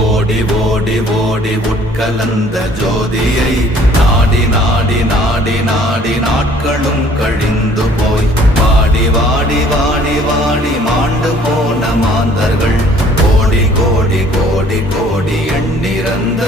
ஓடி ஓடி ஓடி உட்கலந்த ஜோதியை நாடி நாடி நாடி நாடி நாட்களும் கழிந்து போய் வாடி வாடி வாடி வாடி மாண்டு போன மாந்தர்கள் கோடி கோடி கோடி கோடி எண்ணிறந்த